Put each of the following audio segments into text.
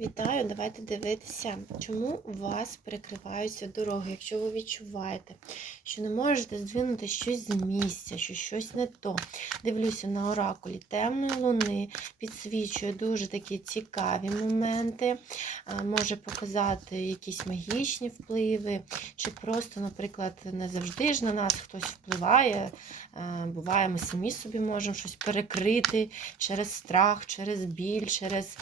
Вітаю, давайте дивитися, чому у вас перекриваються дороги. Якщо ви відчуваєте, що не можете здвинути щось з місця, що щось не то. Дивлюся на оракулі темної луни, підсвічує дуже такі цікаві моменти, може показати якісь магічні впливи, чи просто, наприклад, не завжди ж на нас хтось впливає. Буває, ми самі собі можемо щось перекрити через страх, через біль, через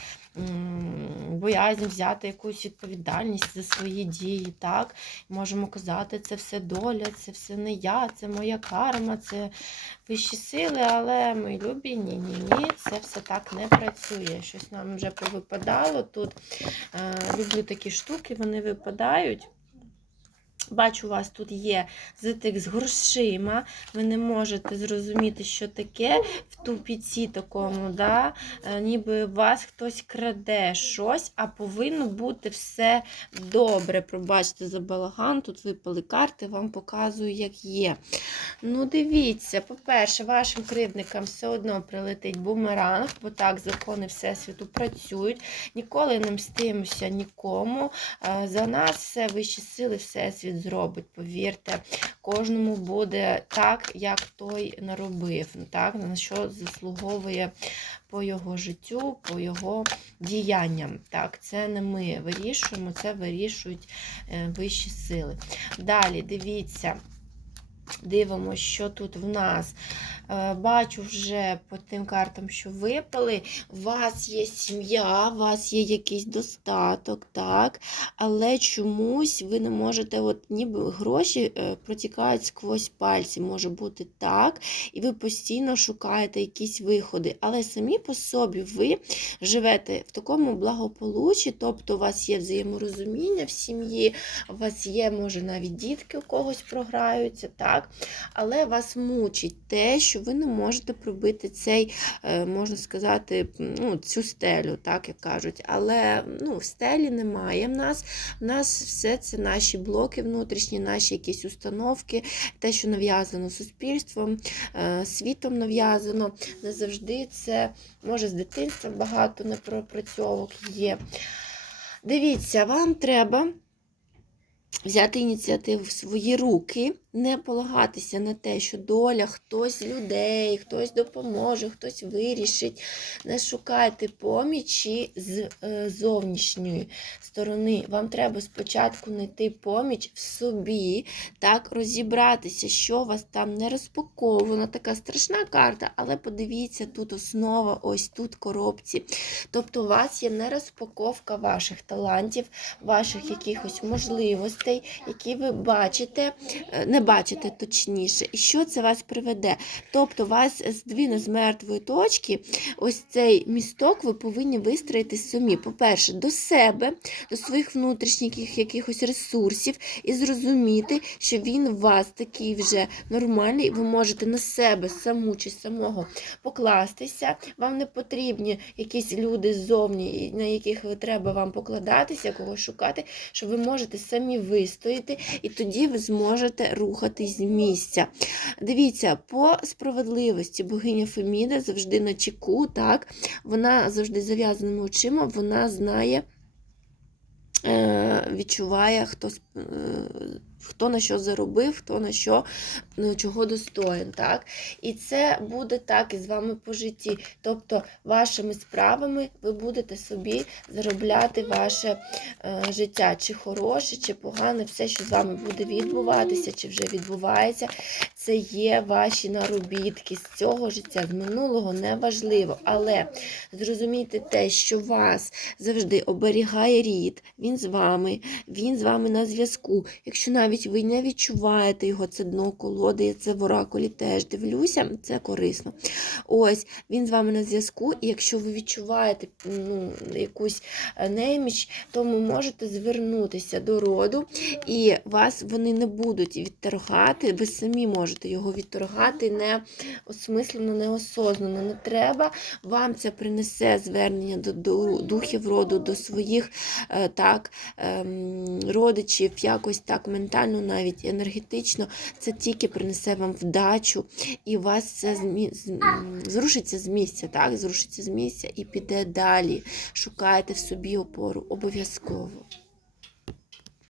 боязнь взяти якусь відповідальність за свої дії. так. Можемо казати, це все доля, це все не я, це моя карма, це вищі сили, але мої любі, ні, ні, ні, це все так не працює. Щось нам вже повипадало тут. Е, люблю такі штуки, вони випадають. Бачу, у вас тут є зитик з грошима. Ви не можете зрозуміти, що таке в тупіці такому, да? Е, ніби вас хтось краде щось, а повинно бути все добре. Пробачте за балаган, тут випали карти, вам показую, як є. Ну, дивіться, по-перше, вашим кривдникам все одно прилетить бумеранг, бо так закони Всесвіту працюють. Ніколи не мстимося нікому. Е, За нас все вищі сили, Всесвіт зробить. Повірте, кожному буде так, як той наробив, так, на що заслуговує по його життю, по його діянням. Так, Це не ми вирішуємо, це вирішують е, вищі сили. Далі, дивіться. Дивимося, що тут в нас. Е, Бачу вже по тим картам, що випали. У вас є сім'я, у вас є якийсь достаток, так? Але чомусь ви не можете, от ніби гроші е, протікають сквозь пальці, може бути так. І ви постійно шукаєте якісь виходи. Але самі по собі ви живете в такому благополуччі, тобто у вас є взаєморозуміння в сім'ї, у вас є, може, навіть дітки у когось програються, так? Але вас мучить те, що ви не можете пробити цей, е, можна сказати, ну, цю стелю, так як кажуть. Але ну, стелі немає в нас. В нас все це наші блоки внутрішні, наші якісь установки, те, що нав'язано суспільством, е, світом нав'язано. Не завжди це може з дитинства багато непропрацьовок є. Дивіться, вам треба взяти ініціативу в свої руки, не полагатися на те, що доля хтось людей, хтось допоможе, хтось вирішить. Не шукайте помічі з е, зовнішньої сторони. Вам треба спочатку знайти поміч в собі, так, розібратися, що вас там не розпаковано. Така страшна карта, але подивіться, тут основа, ось тут коробці. Тобто у вас є не розпаковка ваших талантів, ваших якихось можливостей, які ви бачите, е, не бачите точніше, і що це вас приведе. Тобто вас здвине з мертвої точки, ось цей місток ви повинні вистроїти самі. По-перше, до себе, до своїх внутрішніх якихось ресурсів, і зрозуміти, що він у вас такий вже нормальний, ви можете на себе саму чи самого покластися. Вам не потрібні якісь люди ззовні, на яких ви треба вам покладатися, кого шукати, що ви можете самі вистояти, і тоді ви зможете рухатись з місця. Дивіться, по справедливості богиня Феміда завжди на чеку, так? Вона завжди зав'язаними очима, вона знає. Е, Відчуває, хто, е, хто на що заробив, хто на що ну, чого достоїн. Так? І це буде так і з вами по житті. Тобто, вашими справами ви будете собі заробляти ваше е, життя, чи хороше, чи погане, все, що з вами буде відбуватися, чи вже відбувається, це є ваші наробітки з цього життя, з минулого неважливо. Але зрозумійте те, що вас завжди оберігає рід, він з вами, він з вами на зв'язку. Якщо навіть ви не відчуваєте його, це дно колоди, я це в оракулі теж дивлюся, це корисно. Ось він з вами на зв'язку, і якщо ви відчуваєте ну, якусь е, неміч, то ви можете звернутися до роду, і вас вони не будуть відторгати, ви самі можете його відторгати не осмислено, неосознано. Не треба. Вам це принесе звернення до, духів роду, до своїх е, так, ем, родичів, якось так ментально, навіть енергетично, це тільки принесе вам вдачу, і вас це змі... зрушиться з місця, так? Зрушиться з місця і піде далі. Шукайте в собі опору обов'язково.